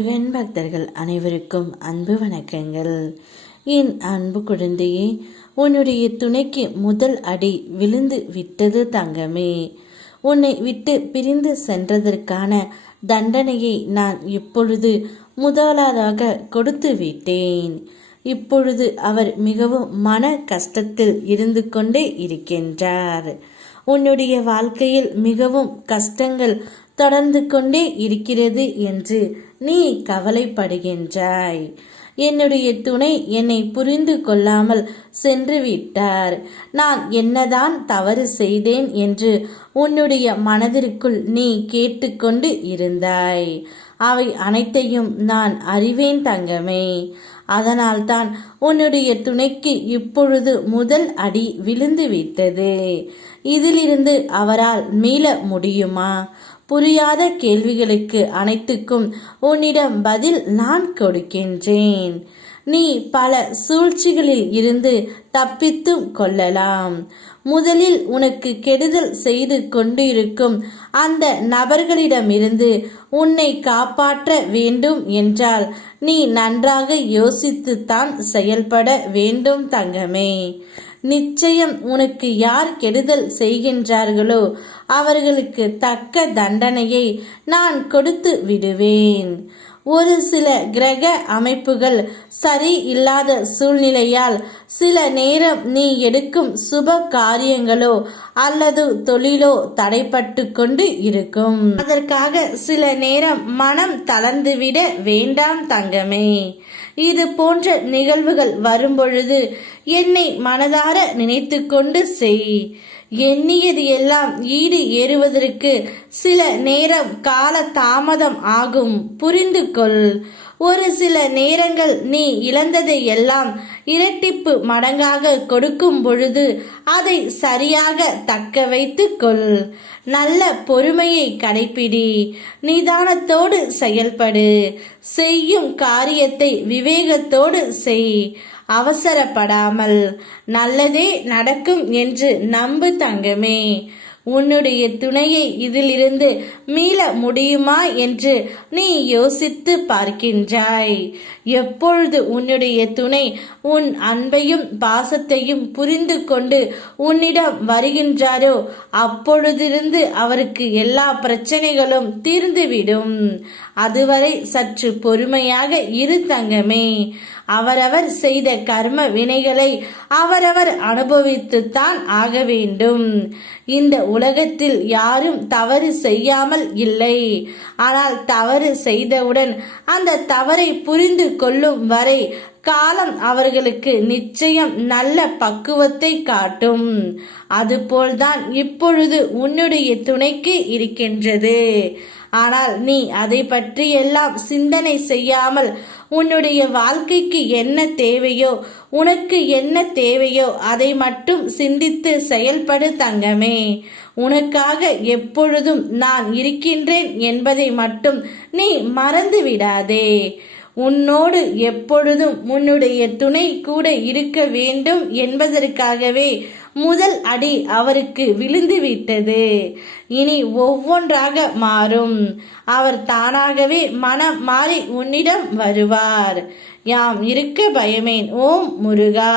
முருகன் பக்தர்கள் அனைவருக்கும் அன்பு வணக்கங்கள். என் அன்பு குழந்தையே, உன்னுடைய துணைக்கு முதல் அடி விழுந்து விட்டது தங்கமே. உன்னை விட்டு பிரிந்து சென்றதற்கான தண்டனையை நான் இப்பொழுது முதலாவதாக கொடுத்து விட்டேன். இப்பொழுது அவர் மிகவும் மன கஷ்டத்தில் இருந்து கொண்டே இருக்கின்றார். உன்னுடைய வாழ்க்கையில் மிகவும் கஷ்டங்கள் தொடர்ந்து கொண்டே இருக்கிறது என்று நீ கவலைப்படுகின்றாய். என்னுடைய துணை என்னை புரிந்து கொள்ளாமல் சென்று விட்டார். நான் என்னதான் தவறு செய்தேன் என்று உன்னுடைய மனதிற்குள் நீ கேட்டுக்கொண்டு இருந்தாய். அவை அனைத்தையும் நான் அறிவேன் தங்கமே. அதனால்தான் உன்னுடைய துணைக்கு இப்பொழுது முதல் அடி விழுந்து விட்டது. இதிலிருந்து அவரால் மீள முடியுமா? புரியாத கேள்விகளுக்கு அனைத்துக்கும் உன்னிடம் பதில் நான் கொடுக்கின்றேன். நீ பல சூழ்ச்சிகளில் இருந்து தப்பித்தும் கொள்ளலாம். முதலில் உனக்கு கெடுதல் செய்து கொண்டிருக்கும் அந்த நபர்களிடமிருந்து உன்னை காப்பாற்ற வேண்டும் என்றால் நீ நன்றாக யோசித்துத்தான் செயல்பட வேண்டும் தங்கமே. நிச்சயம் உனக்கு யார் கெடுதல் செய்கின்றார்களோ அவர்களுக்கு தக்க தண்டனையை நான் கொடுத்து விடுவேன். ஒரு சில கிரக அமைப்புகள் சரி இல்லாத சூழ்நிலையால் சில நேரம் நீ எடுக்கும் சுப காரியங்களோ அல்லது தொழிலோ தடைப்பட்டு கொண்டு இருக்கும். அதற்காக சில நேரம் மனம் தளர்ந்துவிட வேண்டாம் தங்கமே. இது போன்ற நிகழ்வுகள் வரும்பொழுது என்னை மனதார நினைத்து கொண்டு செய். எண்ணியது எல்லாம் ஈடு ஏறுவதற்கு சில நேரம் கால தாமதம் ஆகும், புரிந்து கொள். ஒரு சில நேரங்கள் நீ இழந்ததை எல்லாம் இரட்டிப்பு மடங்காக கொடுக்கும் பொழுது அதை சரியாக தக்க வைத்து கொள். நல்ல பொறுமையை கடைப்பிடி. நிதானத்தோடு செயல்படு. செய்யும் காரியத்தை விவேகத்தோடு செய். அவசரப்படாமல். நல்லதே நடக்கும் என்று நம்பு தங்கமே. உன்னுடைய துணையை இதிலிருந்து மீள முடியுமா என்று நீ யோசித்து பார்க்கின்றாய். எப்பொழுது உன்னுடைய துணை உன் அன்பையும் பாசத்தையும் புரிந்து கொண்டு உன்னிடம் வருகின்றாரோ அப்பொழுதிருந்து அவருக்கு எல்லா பிரச்சனைகளும் தீர்ந்துவிடும். அதுவரை சற்று பொறுமையாக இரு தங்கமே. அவரவர் செய்த கர்ம வினைகளை அவரவர் அனுபவித்துத்தான் ஆக வேண்டும். இந்த உலகத்தில் யாரும் தவறு செய்யாமல் இல்லை. ஆனால் தவறு செய்தவுடன் அந்த தவறை புரிந்து கொள்ளும் வரை காலம் அவர்களுக்கு நிச்சயம் நல்ல பக்குவத்தை காட்டும். அதுபோல்தான் இப்பொழுது உன்னுடைய துணைக்கு இருக்கின்றது. ஆனால் நீ அதை பற்றி எல்லாம் சிந்தனை செய்யாமல் உன்னுடைய வாழ்க்கைக்கு என்ன தேவையோ, உனக்கு என்ன தேவையோ அதை மட்டும் சிந்தித்து செயல்படு தங்கமே. உனக்காக எப்பொழுதும் நான் இருக்கின்றேன் என்பதை மட்டும் நீ மறந்து விடாதே. உன்னோடு எப்பொழுதும் உன்னுடைய துணை கூட இருக்க வேண்டும் என்பதற்காகவே முதல் அடி அவருக்கு விழுந்து விட்டது. இனி ஒவ்வொன்றாக மாறும். அவர் தானாகவே மனம் மாறி உன்னிடம் வருவார். யாம் இருக்க பயமேன். ஓம் முருகா.